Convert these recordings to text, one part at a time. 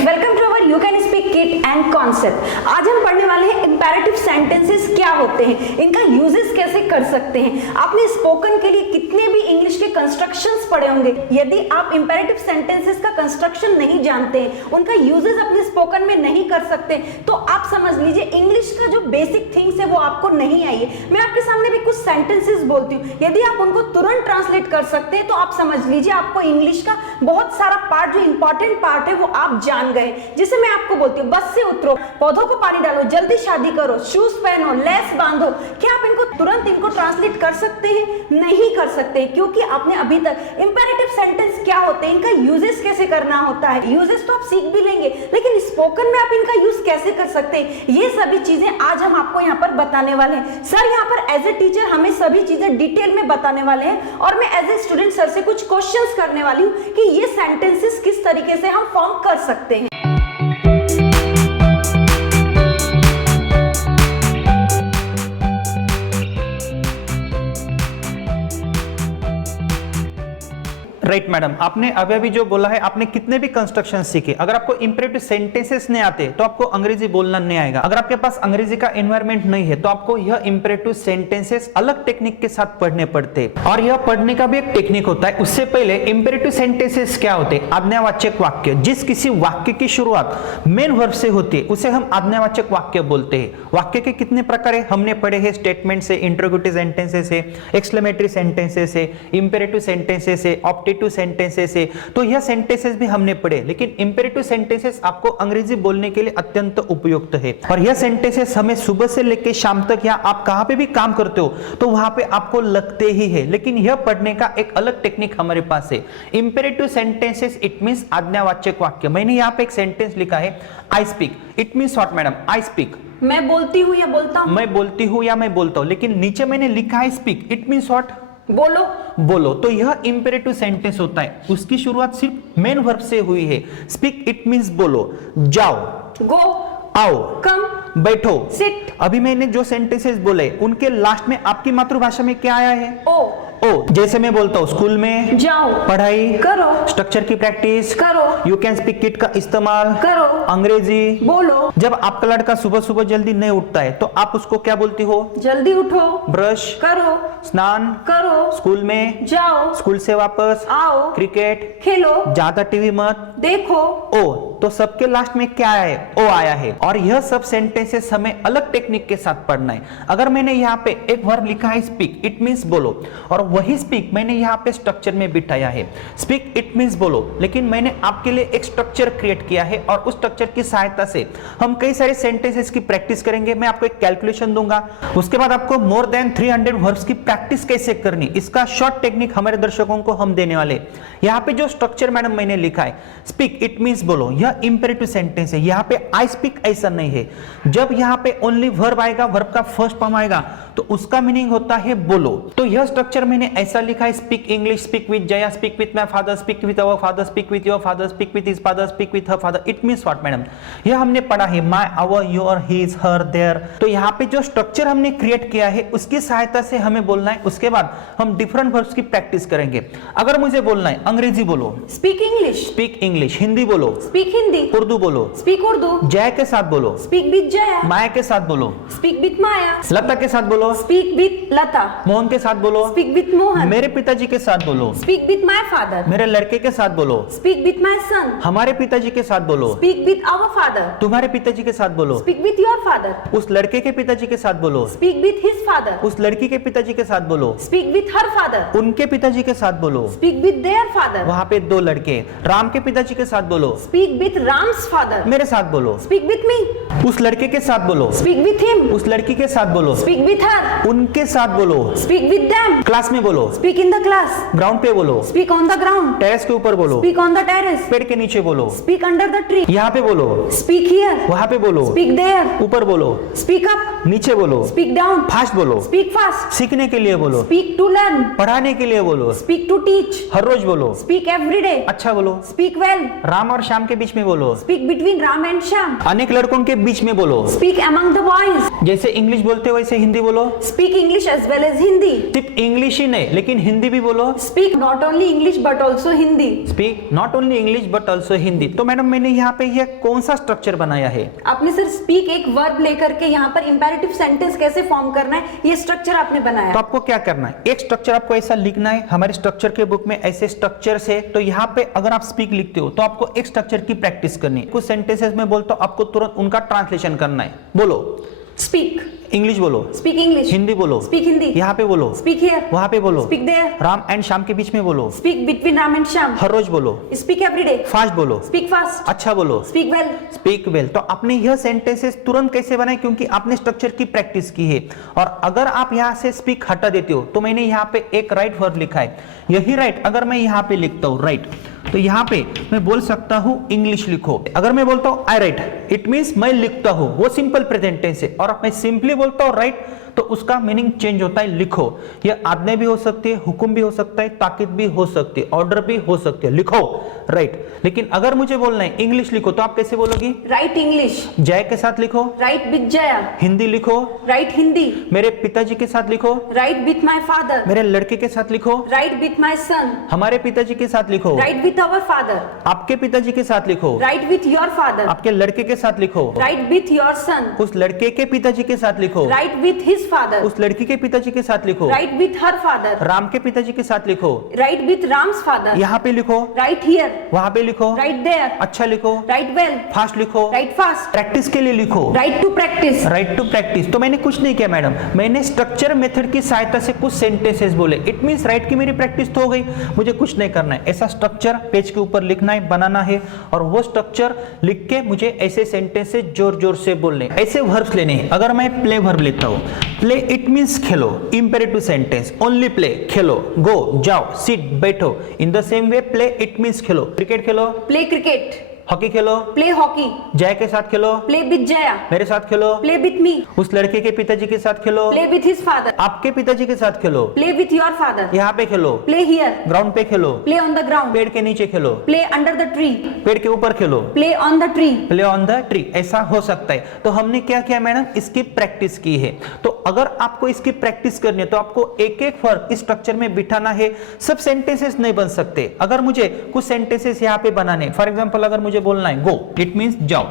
Friends, welcome to our you can speak kit and concept. आज हम पढ़ने वाले हैं इंपेरेटिव सेंटेंसेस क्या होते हैं, इनका यूजेस कैसे कर सकते हैं। आपने स्पोकन के लिए कितने भी इंग्लिश के कंस्ट्रक्शंस पढ़े होंगे, यदि आप इंपेरेटिव सेंटेंसेस का कंस्ट्रक्शन नहीं जानते हैं, उनका यूजेस अपने स्पोकन में नहीं कर सकते, तो आप समझ लीजिए इंग्लिश का जो बेसिक थिंग्स है वो आपको नहीं आई है। मैं आपके सामने भी कुछ सेंटेंसेस बोलती हूँ, यदि आप उनको तुरंत ट्रांसलेट कर सकते हैं तो आप समझ लीजिए आपको इंग्लिश का बहुत सारा पार्ट, जो इंपॉर्टेंट पार्ट है, वो आप जान गए। जिसे मैं आपको बोलती हूँ, बस से उतरो, पौधों को पानी डालो, जल्दी शादी करो, शूज पहनो, लेस बांधो, क्या आप इनको तुरंत ट्रांसलेट कर सकते हैं? नहीं कर सकते, क्योंकि आपने अभी तक इंपेरेटिव सेंटेंस क्या होते हैं, इनका यूजेस कैसे करना होता है, यूजेस तो आप सीख भी लेंगे, लेकिन स्पोकन में आप इनका यूज कैसे कर सकते हैं, ये सभी चीजें आज हम आपको यहाँ पर बताने वाले हैं। सर यहाँ पर एज ए टीचर हमें सभी चीजें डिटेल में बताने वाले हैं, और मैं एज ए स्टूडेंट सर से कुछ क्वेश्चंस करने वाली हूँ कि ये सेंटेंसेस किस तरीके से हम फॉर्म कर सकते हैं। राइट मैडम, आपने अभी जो बोला है, आपने कितने भी कंस्ट्रक्शन सीखे, अगर आपको इंपेरेटिव सेंटेंसेस नहीं आते तो आपको अंग्रेजी बोलना नहीं आएगा। अगर आपके पास अंग्रेजी का एनवायरनमेंट नहीं है तो आपको यह इंपेरेटिव सेंटेंसेस अलग टेक्निक के साथ पढ़ने पड़ते हैं, और यह पढ़ने का भी एक टेक्निक होता है। उससे पहले इंपेरेटिव सेंटेंसेस क्या होते हैं? आज्ञावाचक वाक्य। जिस किसी वाक्य की शुरुआत मेन वर्ब से होती है उसे हम आज्ञावाचक वाक्य बोलते हैं। वाक्य के कितने प्रकार है हमने पढ़े हैं, स्टेटमेंट से, इंटरोगेटिव सेंटेंसेस है, एक्सक्लेमेटरी सेंटेंसेस है, इंपेरेटिव सेंटेंसेस है, ऑप्टेटिव सेंटेंसेस है। तो यह सेंटेंसेस भी हमने पढ़े, लेकिन इंपेरेटिव सेंटेंसेस आपको अंग्रेजी बोलने के लिए अत्यंत उपयुक्त है, और यह सेंटेंसेस हमें सुबह से लेकर शाम तक, या आप कहां पे भी काम करते हो तो वहां पे आपको लगते ही है, लेकिन यह पढ़ने का एक अलग टेक्निक हमारे पास है। इंपेरेटिव सेंटेंसेस इट मींस आज्ञावाचक वाक्य। मैंने यहां पे एक सेंटेंस लिखा है, I speak. It means what madam? I speak, मैं बोलती हूँ या बोलता हूँ, मैं बोलती हूँ या मैं बोलता हूँ, लेकिन नीचे मैंने लिखा है स्पीक। It means what? बोलो। बोलो। तो यह इंपेरेटिव सेंटेंस होता है, उसकी शुरुआत सिर्फ मेन वर्ब से हुई है। स्पीक इट मींस बोलो, जाओ, गो, आओ, कम, बैठो, सिट। अभी मैंने जो सेंटेंसेस बोले उनके लास्ट में आपकी मातृभाषा में क्या आया है? ओ। ओ। जैसे मैं बोलता हूँ स्कूल में जाओ, पढ़ाई करो, स्ट्रक्चर की प्रैक्टिस करो, यू कैन स्पीक किट का इस्तेमाल करो, अंग्रेजी बोलो। जब आपका लड़का सुबह सुबह जल्दी नहीं उठता है तो आप उसको क्या बोलती हो? जल्दी उठो, ब्रश करो, स्नान करो, स्कूल में जाओ, स्कूल से वापस आओ, क्रिकेट खेलो, ज्यादा टीवी मत देखो। ओ। तो सबके लास्ट में क्या है? ओ आया है, और यह सब सेंटेंसेस हमें अलग टेक्निक के साथ पढ़ना है। अगर मैंने यहाँ पे एक वर्ब लिखा है स्पीक, इट मींस बोलो, और वही स्पीक मैंने यहाँ पे स्ट्रक्चर में बिठाया है, स्पीक इट मींस बोलो, लेकिन मैंने आपके लिए एक स्ट्रक्चर क्रिएट किया है, और उस स्ट्रक्चर की सहायता से हम कई सारे सेंटेंसेस की प्रैक्टिस करेंगे। मैं आपको एक कैलकुलेशन दूंगा, उसके बाद आपको मोर देन 300 वर्ब्स की प्रैक्टिस कैसे करनी, इसका शॉर्ट टेक्निक हमारे दर्शकों को हम देने वाले। यहाँ पे जो स्ट्रक्चर मैडम मैंने लिखा है, स्पीक इट मींस बोलो, यह इंपेरेटिव सेंटेंस है। यहाँ पे आई स्पीक ऐसा नहीं है। जब यहाँ पे ओनली वर्ब आएगा, वर्ब का फर्स्ट फॉर्म आएगा, तो उसका मीनिंग होता है बोलो। तो यह स्ट्रक्चर मैंने ऐसा लिखा है, speak English, speak with Jaya, speak with my father, speak with our father, speak with your father, speak with his father, speak with her father. It means what madam? यह हमने पढ़ा है, my, our, your, his, her, there. तो यहाँ पे जो structure हमने create किया है उसकी सहायता से हमें बोलना है। उसके बाद हम डिफरेंट वर्ब्स की प्रैक्टिस करेंगे। अगर मुझे बोलना है अंग्रेजी बोलो, speak English, speak English, Hindi बोलो, स्पीक हिंदी, उर्दू बोलो, स्पीक उर्दू, जया के साथ बोलो, स्पीक विद जया, माया के साथ बोलो, स्पीक विद माया, लता के साथ बोलो, स्पीक विद लता, मोहन के साथ बोलो, स्पीक विद मोहन, मेरे पिताजी के साथ बोलो, स्पीक विद माय फादर, मेरे लड़के के साथ बोलो, स्पीक विद माय सन, हमारे पिताजी के साथ बोलो, स्पीक विद आवर फादर, तुम्हारे पिताजी के साथ बोलो, स्पीक विद योर फादर, उस लड़के के पिताजी के साथ बोलो, स्पीक विद हिज फादर, उस लड़की के पिताजी के साथ बोलो, स्पीक विद हर फादर, उनके पिताजी के साथ बोलो, स्पीक विद देयर फादर, वहां पे दो लड़के, राम के पिताजी के साथ बोलो, स्पीक विद राम्स फादर, मेरे साथ बोलो, स्पीक विद मी, उस लड़के के साथ बोलो, स्पीक विद हिम, उस लड़की के साथ बोलो, स्पीक विद हर, उनके साथ बोलो, स्पीक विद देम, क्लास में बोलो, speak in the class, ground पे बोलो, speak on the ground, terrace के ऊपर बोलो, स्पीक ऑन द टेरेस, पेड़ के नीचे बोलो, स्पीक अंडर द ट्री, यहाँ पे बोलो, स्पीक हियर, वहां पे बोलो, स्पीक देयर, ऊपर बोलो, स्पीक अप, नीचे बोलो, स्पीक डाउन, फास्ट बोलो, स्पीक फास्ट, सीखने के लिए बोलो, स्पीक टू लर्न, पढ़ाने के लिए बोलो, स्पीक टू टीच, हर रोज बोलो, स्पीक एवरी डे, अच्छा बोलो, स्पीक वेल, देम, राम और श्याम के बीच में बोलो। Speak between Ram and Shyam, अनेक लड़कों के बीच में बोलो। स्पीक अमंग द बॉयज, जैसे इंग्लिश बोलते हो वैसे हिंदी बोलो। Speak English as well as Hindi, सिर्फ इंग्लिश ही नहीं लेकिन हिंदी भी बोलो। Speak not only English but also Hindi, speak not only English but also Hindi. तो मैडम मैंने यहाँ पे यह कौन सा स्ट्रक्चर बनाया है? आपने सर स्पीक एक वर्ब लेकर के यहाँ पर इंपेरेटिव सेंटेंस कैसे फॉर्म करना है ये स्ट्रक्चर आपने बनाया। तो आपको क्या करना है, एक स्ट्रक्चर आपको ऐसा लिखना है। हमारे स्ट्रक्चर के बुक में ऐसे स्ट्रक्चर्स है। तो यहाँ पे अगर आप स्पीक लिखते हो तो आपको एक स्ट्रक्चर की प्रैक्टिस करनी है। कुछ सेंटेंसेस में बोलता हूं, आपको तुरंत उनका ट्रांसलेशन करना है। बोलो स्पीक, इंग्लिश बोलो, स्पीक इंग्लिश, हिंदी बोलो, स्पीक हिंदी, यहाँ पे बोलो, स्पीक हियर, वहां पे बोलो, speak there, Ram and Shyam के बीच में बोलो, speak between Ram and Shyam, हर रोज बोलो, स्पीक एवरीडे, फास्ट बोलो, स्पीक फास्ट, अच्छा बोलो, स्पीक वेल। Speak well. तो आपने यह सेंटेंसेस तुरंत कैसे बनाए? क्योंकि आपने स्ट्रक्चर की प्रैक्टिस की है। और अगर आप यहाँ से स्पीक हटा देते हो तो मैंने यहाँ पे एक राइट वर्ब लिखा है। यही राइट अगर मैं यहाँ पे लिखता हूँ राइट, तो यहाँ पे मैं बोल सकता हूँ इंग्लिश लिखो। अगर मैं बोलता हूँ आई राइट, इट मींस मैं लिखता हूँ, वो सिंपल प्रेजेंट टेंस है। और मैं सिंपली बोलता हूँ राइट, तो उसका मीनिंग चेंज होता है लिखो। यह आज्ञा भी हो सकती है, हुक्म भी हो सकता है, ताकीद भी हो सकती है, ऑर्डर भी हो सकती है, लिखो राइट। लेकिन अगर मुझे बोलना है इंग्लिश लिखो तो आप कैसे बोलोगी? राइट इंग्लिश, जय के साथ लिखो, राइट विथ जया, हिंदी लिखो, राइट हिंदी, मेरे पिताजी के साथ लिखो, राइट विथ माय फादर, मेरे लड़के के साथ लिखो, राइट विथ माय सन, हमारे पिताजी के साथ लिखो, राइट विथ आवर फादर, आपके पिताजी के साथ लिखो, राइट विथ योर फादर, आपके लड़के के साथ लिखो, राइट विथ योर सन, उस लड़के के पिताजी के साथ लिखो, राइट विथ हिज फादर, उस लड़की के पिताजी के साथ लिखो, right with her father, Ram के पिताजी के साथ लिखो, राइट विथ राम्स फादर, यहाँ पे लिखो, राइट हियर, वहां पे लिखो, राइट देयर, अच्छा लिखो, राइट वेल, फास्ट लिखो, राइट फास्ट, प्रैक्टिस के लिए लिखो, write to practice, write to practice. तो मैंने कुछ नहीं किया मैडम, मैंने स्ट्रक्चर मेथड की सहायता से कुछ सेंटेंसेस बोले। इट मींस राइट की मेरी प्रैक्टिस तो हो गई, मुझे कुछ नहीं करना है। ऐसा स्ट्रक्चर पेज के ऊपर लिखना है, बनाना है, और वो स्ट्रक्चर लिख के मुझे ऐसे सेंटेंसेस जोर जोर से बोलने, ऐसे वर्ब्स लेने हैं। अगर मैं प्ले वर्ब लेता हूँ, play it means Khelo, imperative sentence, only play, खेलो, गो जाओ, सिट बैठो। In the same way play it means Khelo, cricket Khelo, play cricket, hockey Khelo, play hockey, जय के साथ खेलो, प्ले विथ जया, मेरे साथ खेलो, प्ले विथ मी, उस लड़के के पिताजी के साथ खेलो, प्ले विथ हिज फादर, आपके पिताजी के साथ खेलो, प्ले विथ योर फादर, यहाँ पे खेलो, प्ले हियर, ग्राउंड पे खेलो, प्ले ऑन द ग्राउंड, पेड़ के नीचे खेलो, प्ले अंडर द ट्री, पेड़ के ऊपर खेलो, play on the tree, play on the tree. ऐसा हो सकता है। तो हमने क्या किया मैडम, इसकी प्रैक्टिस की है। तो अगर आपको इसकी प्रैक्टिस करनी है तो आपको एक एक वर्ब इस स्ट्रक्चर में बिठाना है। सब सेंटेंसेस नहीं बन सकते। अगर मुझे कुछ सेंटेंसेस यहाँ पे बनाने, फॉर एग्जांपल अगर मुझे बोलना है गो, इट मींस जाओ,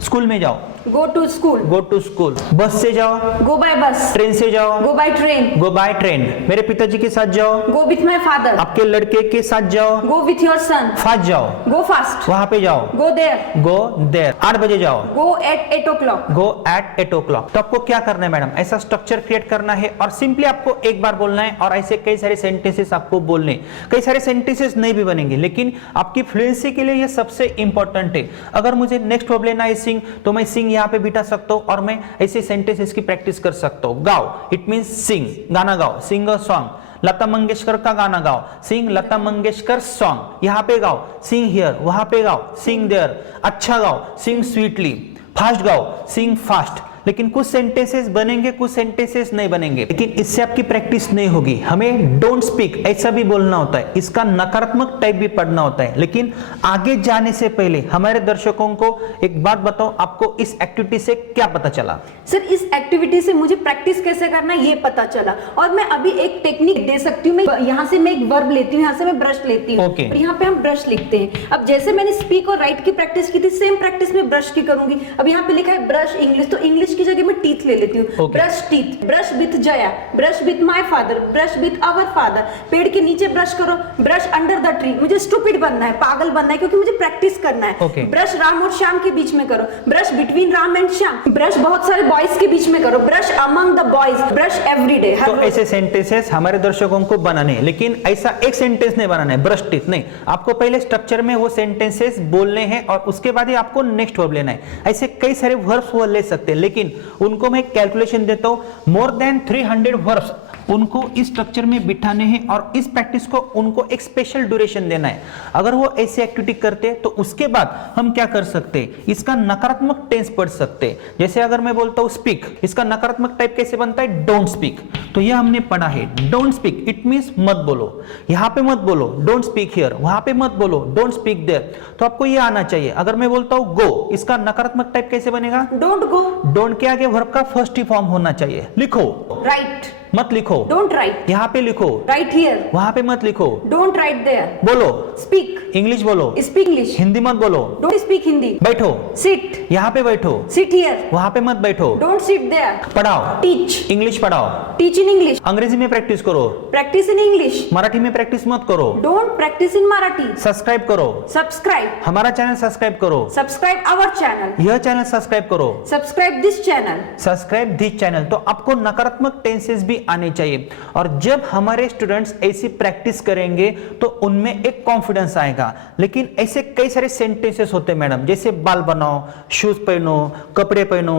स्कूल में जाओ, go to school, go to school, bus से जाओ, गो बाय बस, ट्रेन से जाओ, go by train, go by train, मेरे पिताजी के साथ जाओ, गो विथ माय फादर, आपके लड़के के साथ जाओ, go with your son, fast जाओ, गो फास्ट, वहां पे जाओ, गो देयर, गो देयर, 8 बजे जाओ, go at 8 o'clock, go at 8 o'clock। तो आपको क्या करना है मैडम, ऐसा स्ट्रक्चर क्रिएट करना है और सिंपली आपको एक बार बोलना है। और ऐसे कई सारे सेंटेंसेस आपको बोलने, कई सारे सेंटेंसेस नहीं भी बनेंगे, लेकिन आपकी फ्लुएंसी के लिए ये सबसे इंपॉर्टेंट है। अगर मुझे नेक्स्ट वर्ब लेना है सिंग, तो मैं सिंग यहाँ पे बिठा सकता हूँ और मैं ऐसे सेंटेंसेस की प्रैक्टिस कर सकता हूँ। गाओ, इट मींस सिंग, गाना गाओ, सिंग अ सॉन्ग। लता मंगेशकर का गाना गाओ, सिंग लता मंगेशकर सॉन्ग। यहाँ पे गाओ, सिंग हियर, वहां पे गाओ, सिंग देयर। अच्छा गाओ, सिंग स्वीटली। फास्ट गाओ, सिंग फास्ट। लेकिन कुछ सेंटेंसेस बनेंगे, कुछ सेंटेंसेस नहीं बनेंगे, लेकिन इससे आपकी प्रैक्टिस नहीं होगी। हमें डोंट स्पीक ऐसा भी बोलना होता है, इसका नकारात्मक टाइप भी पढ़ना होता है। लेकिन आगे जाने से पहले हमारे दर्शकों को एक बात बताओ, आपको इस एक्टिविटी से क्या पता चला? सर इस एक्टिविटी से मुझे प्रैक्टिस कैसे करना है ये पता चला। और मैं अभी एक टेक्निक दे सकती हूँ। मैं यहाँ से मैं एक वर्ब लेती हूँ, यहाँ से मैं ब्रश लेती हूँ, Okay. और यहाँ पे हम ब्रश लिखते हैं। अब जैसे मैंने स्पीक और राइट की प्रैक्टिस की थी, सेम प्रैक्टिस में ब्रश की करूंगी। अब यहाँ पे लिखा है ब्रश इंग्लिश, तो इंग्लिश की जगह मैं टीथ ले लेती हूँ। Okay. Brush teeth, brush with Jaya, brush with my father, brush with our father. पेड़ के नीचे ब्रश करो, ब्रश अंडर द ट्री। मुझे स्टूपिड बनना है, पागल बनना है, क्योंकि मुझे प्रैक्टिस करना है। Okay. ब्रश राम और श्याम के बीच में करो, brush between Ram and Shyam. Brush बहुत सारे बॉयज के बीच में करो, brush among the boys, brush everyday. तो ऐसे सेंटेंसेस हमारे दर्शकों को बनाने हैं, लेकिन ऐसा एक सेंटेंस नहीं बनाना है ब्रश टीथ नहीं। आपको पहले स्ट्रक्चर में वो सेंटेंसेस बोलने हैं और उसके बाद ही आपको नेक्स्ट वर्ब लेना है। ऐसे कई सारे वर्ब्स वो ले सकते हैं, लेकिन उनको मैं कैलकुलेशन देता हूं। मोर देन 300 वर्ब्स उनको इस स्ट्रक्चर में बिठाने हैं और इस प्रैक्टिस को उनको एक स्पेशल ड्यूरेशन देना है। अगर वो ऐसी एक्टिविटी करते तो उसके बाद हम क्या कर सकते हैं, इसका नकारात्मक टेंस पढ़ सकते हैं। जैसे अगर मैं बोलता हूं स्पीक, इसका नकारात्मक टाइप कैसे बनता है, डोंट स्पीक। तो यह हमने पढ़ा है, डोंट स्पीक इट मींस मत बोलो, यहां पे मत बोलो, डोंट स्पीक हियर, वहां पे मत बोलो, डोंट स्पीक देयर। तो आपको ये आना चाहिए। अगर मैं बोलता हूं गो, इसका नकारात्मक टाइप कैसे बनेगा, डोंट गो। डोंट के आगे वर्ब का फर्स्ट ही फॉर्म होना चाहिए। लिखो, राइट, मत लिखो, डोंट राइट, यहां पे लिखो, राइट हियर, वहां पे मत लिखो, डोंट राइट देयर, बोलो, स्पीक, इंग्लिश बोलो, स्पीक इंग्लिश, हिंदी मत बोलो, डोंट स्पीक हिंदी, बैठो, सिट, यहां पे बैठो, सिट हियर, वहां पे मत बैठो, डोंट सिट देयर, पढ़ाओ, टीच, इंग्लिश पढ़ाओ, टीच इन इंग्लिश, अंग्रेजी में प्रैक्टिस करो, प्रैक्टिस इन इंग्लिश, मराठी में प्रैक्टिस मत करो, don't practice in Marathi, subscribe करो, सब्सक्राइब, हमारा चैनल सब्सक्राइब करो, सब्सक्राइब आवर चैनल, यह चैनल सब्सक्राइब करो, subscribe this channel, subscribe this channel. तो आपको नकारात्मक टेंसेस भी आने चाहिए और जब हमारे स्टूडेंट्स ऐसी प्रैक्टिस करेंगे तो उनमें एक कॉन्फिडेंस आएगा। लेकिन ऐसे कई सारे सेंटेंसेस होते हैं मैडम, जैसे बाल बनाओ, शूज पहनो, कपड़े पहनो,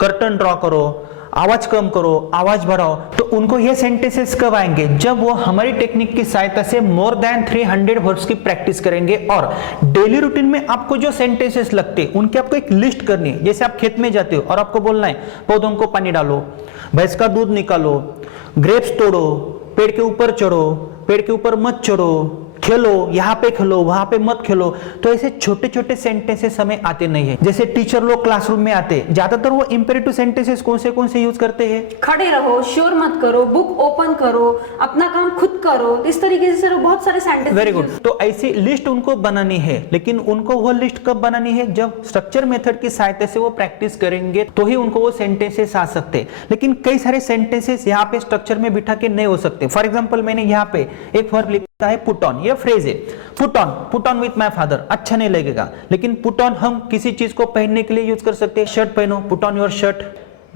कर्टन ड्रॉ करो, आवाज कम करो, आवाज बढ़ाओ। तो उनको ये सेंटेंसेस कब आएंगे, जब वो हमारी टेक्निक की सहायता से मोर देन 300 वर्ड्स की प्रैक्टिस करेंगे। और डेली रूटीन में आपको जो सेंटेंसेस लगते हैं उनकी आपको एक लिस्ट करनी है। जैसे आप खेत में जाते हो और आपको बोलना है पौधों को पानी डालो, भैंस का दूध निकालो, ग्रेप्स तोड़ो, पेड़ के ऊपर चढ़ो, पेड़ के ऊपर मत चढ़ो, खेलो, यहाँ पे खेलो, वहां पे मत खेलो। तो ऐसे छोटे छोटे सेंटेंसेस हमें आते नहीं है। जैसे टीचर लोग क्लासरूम में आते, ज्यादातर वो इंपेरेटिव सेंटेंसेस कौन से यूज करते हैं, खड़े रहो, शोर मत करो, बुक ओपन करो, अपना काम खुद करो, इस तरीके से बहुत सारे सेंटेंस। Very good. तो ऐसी लिस्ट उनको बनानी है, लेकिन उनको वो लिस्ट कब बनानी है, जब स्ट्रक्चर मेथड की सहायता से वो प्रैक्टिस करेंगे तो ही उनको वो सेंटेंसेस आ सकते हैं। लेकिन कई सारे सेंटेंसेस यहाँ पे स्ट्रक्चर में बिठा के नहीं हो सकते। फॉर एग्जाम्पल मैंने यहाँ पे एक वर्ब लिखा है पुट ऑन, ये फ्रेज है, put on with my father, अच्छा नहीं लगेगा। लेकिन पुट ऑन हम किसी चीज को पहनने के लिए यूज कर सकते हैं। शर्ट पहनो, put on your shirt,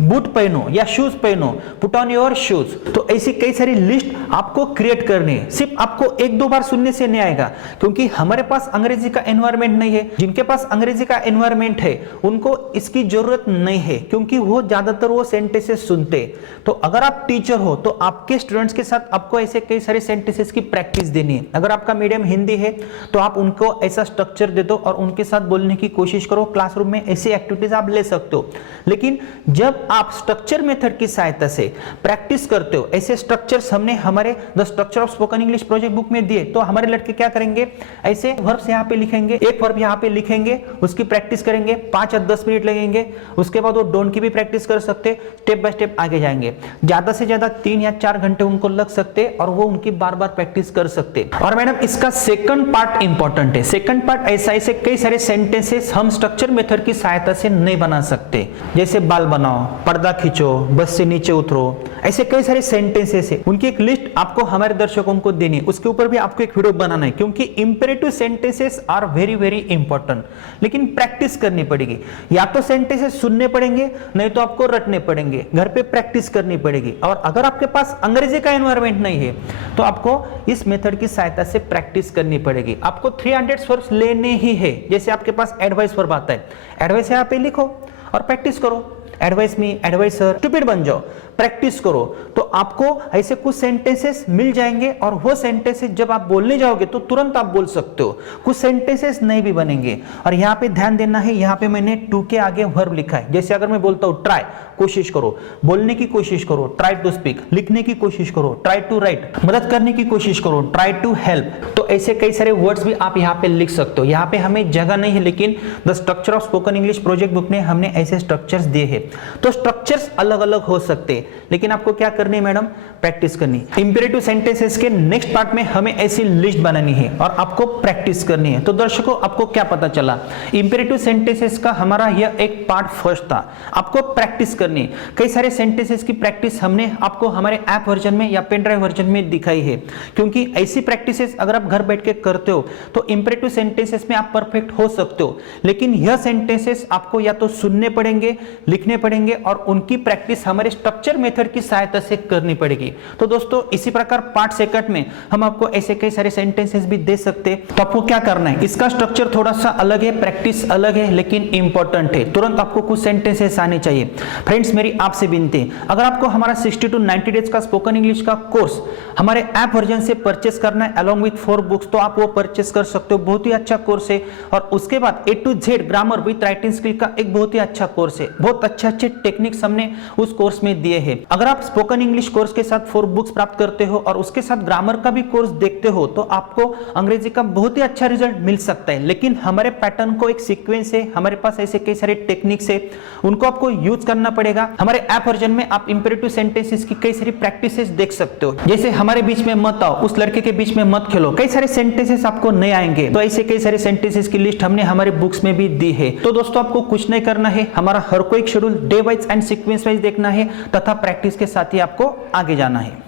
boot पहनो या शूज पहनो, पुट ऑन योर शूज। तो ऐसी कई सारी लिस्ट आपको क्रिएट करनी है। सिर्फ आपको एक दो बार सुनने से नहीं आएगा, क्योंकि हमारे पास अंग्रेजी का एनवायरमेंट नहीं है। जिनके पास अंग्रेजी का एनवायरमेंट है उनको इसकी जरूरत नहीं है, क्योंकि वो ज्यादातर वो सेंटेंसेस सुनते। तो अगर आप टीचर हो तो आपके स्टूडेंट्स के साथ आपको ऐसे कई सारे सेंटेंसेस की प्रैक्टिस देनी है। अगर आपका मीडियम हिंदी है तो आप उनको ऐसा स्ट्रक्चर दे दो और उनके साथ बोलने की कोशिश करो। क्लासरूम में ऐसी एक्टिविटीज आप ले सकते हो। लेकिन जब आप स्ट्रक्चर मेथड की सहायता से प्रैक्टिस करते हो, ऐसे स्ट्रक्चर्स हमने हमारे the structure of spoken English project book में दिए, तो हमारे लड़के क्या करेंगे, ऐसे वर्ब्स यहाँ पे लिखेंगे, एक वर्ब यहाँ पे लिखेंगे, उसकी प्रैक्टिस करेंगे, 5 या 10 मिनट लगेंगे। उसके बाद वो डोंट की भी प्रैक्टिस कर सकते, स्टेप बाय स्टेप आगे जाएंगे। ज्यादा से ज्यादा 3 या 4 घंटे उनको लग सकते और वो उनकी बार बार प्रैक्टिस कर सकते। और मैडम इसका सेकंड पार्ट इंपॉर्टेंट है। सेकंड पार्ट ऐसे कई सारे सेंटेंसेस हम स्ट्रक्चर मेथड की सहायता से नहीं बना सकते। जैसे बाल बनाओ, पर्दा खींचो, बस से नीचे उतरो, ऐसे कई सारे सेंटेंसेस है। उनकी एक लिस्ट आपको हमारे दर्शकों को देनी है। उसके ऊपर भी आपको एक वीडियो बनाना है, क्योंकि imperative sentences are very very important. लेकिन प्रैक्टिस करनी पड़ेगी। या तो सेंटेंसेस सुनने पड़ेंगे, नहीं तो आपको रटने पड़ेंगे। घर पे प्रैक्टिस करनी पड़ेगी। और अगर आपके पास अंग्रेजी का एनवायरमेंट नहीं है तो आपको इस मेथड की सहायता से प्रैक्टिस करनी पड़ेगी। आपको 300 वर्ड्स लेने ही है। जैसे आपके पास एडवाइस वर्ब आता है, एडवाइस यहाँ पे लिखो और प्रैक्टिस करो। एडवाइस मी, एडवाइस सर, स्टूपिड बन जाओ, प्रैक्टिस करो। तो आपको ऐसे कुछ सेंटेंसेस मिल जाएंगे और वो सेंटेंसेस जब आप बोलने जाओगे तो तुरंत आप बोल सकते हो। कुछ सेंटेंसेस नहीं भी बनेंगे। और यहाँ पे ध्यान देना है, यहाँ पे मैंने टू के आगे वर्ब लिखा है। जैसे अगर मैं बोलता हूँ ट्राई, कोशिश करो, बोलने की कोशिश करो, ट्राई टू स्पीक, लिखने की कोशिश करो, ट्राई टू राइट, मदद करने की कोशिश करो, ट्राई टू हेल्प। तो ऐसे कई सारे वर्ड्स भी आप यहाँ पे लिख सकते हो। यहाँ पे हमें जगह नहीं है, लेकिन the structure of spoken English project book में हमने ऐसे स्ट्रक्चर्स दिए हैं। तो स्ट्रक्चर्स अलग अलग हो सकते हैं, लेकिन आपको क्या करनी है मैडम, प्रैक्टिस करनी। इंपेरेटिव सेंटेंसेस के नेक्स्ट पार्ट में हमें ऐसी लिस्ट बनानी है और आपको प्रैक्टिस करनी है। तो दर्शकों, आपको क्या पता चला, इंपेरेटिव सेंटेंसेस का हमारा यह एक पार्ट फर्स्ट था। आपको प्रैक्टिस करनी। कई सारे सेंटेंसेस की प्रैक्टिस हमने आपको हमारे ऐप वर्जन में या पेन ड्राइव वर्जन में दिखाई है, क्योंकि ऐसी प्रैक्टिसेस अगर आप घर बैठ के करते हो तो इंपेरेटिव सेंटेंसेस में आप परफेक्ट हो सकते हो। लेकिन यह सेंटेंसेस आपको या तो सुनने पड़ेंगे, लिखने देखने पड़ेंगे और उनकी प्रैक्टिस हमारे स्ट्रक्चर मेथड की सहायता से करनी पड़ेगी। तो दोस्तों इसी प्रकार पार्ट सेकंड में हम आपको ऐसे कई सारे सेंटेंसेस भी दे सकते हैं। तो आपको क्या करना है, इसका स्ट्रक्चर थोड़ा सा अलग है, प्रैक्टिस अलग है, लेकिन इंपॉर्टेंट है। तुरंत आपको कुछ सेंटेंसेस आने चाहिए। फ्रेंड्स मेरी आपसे विनती है, अगर आपको हमारा 60 to 90 डेज का स्पोकन इंग्लिश का कोर्स हमारे ऐप वर्जन से परचेस करना है अलोंग विथ 4 बुक्स, तो आप वो परचेस कर सकते हो। बहुत ही अच्छा कोर्स है। और उसके बाद A to Z grammar with writing skill का एक बहुत ही अच्छा कोर्स है। बहुत अच्छे टेक्निक्स हमने उस कोर्स में दिए हैं। अगर आप स्पोकन इंग्लिश कोर्स के साथ 4 बुक्स प्राप्त करते हो और उसके साथ ग्रामर का भी कोर्स देखते हो तो आपको अंग्रेजी का बहुत ही अच्छा रिजल्ट मिल सकता है। लेकिन हमारे पैटर्न को एक सीक्वेंस है, हमारे पास ऐसे कई सारे टेक्निक्स है, उनको आपको यूज करना पड़ेगा। हमारे ऐप वर्जन में आप इंपेरेटिव सेंटेंसेस की कई सारी प्रैक्टिसेस देख सकते हो, जैसे हमारे बीच में मत आओ, उस लड़के के बीच में मत खेलो। कई सारे सेंटेंसेस आपको नहीं आएंगे, तो ऐसे कई सारे सेंटेंसेस की लिस्ट हमने हमारे बुक्स में भी दी है। तो दोस्तों आपको कुछ नहीं करना है, हमारा हर कोई schedule day wise and sequence wise देखना है तथा प्रैक्टिस के साथ ही आपको आगे जाना है।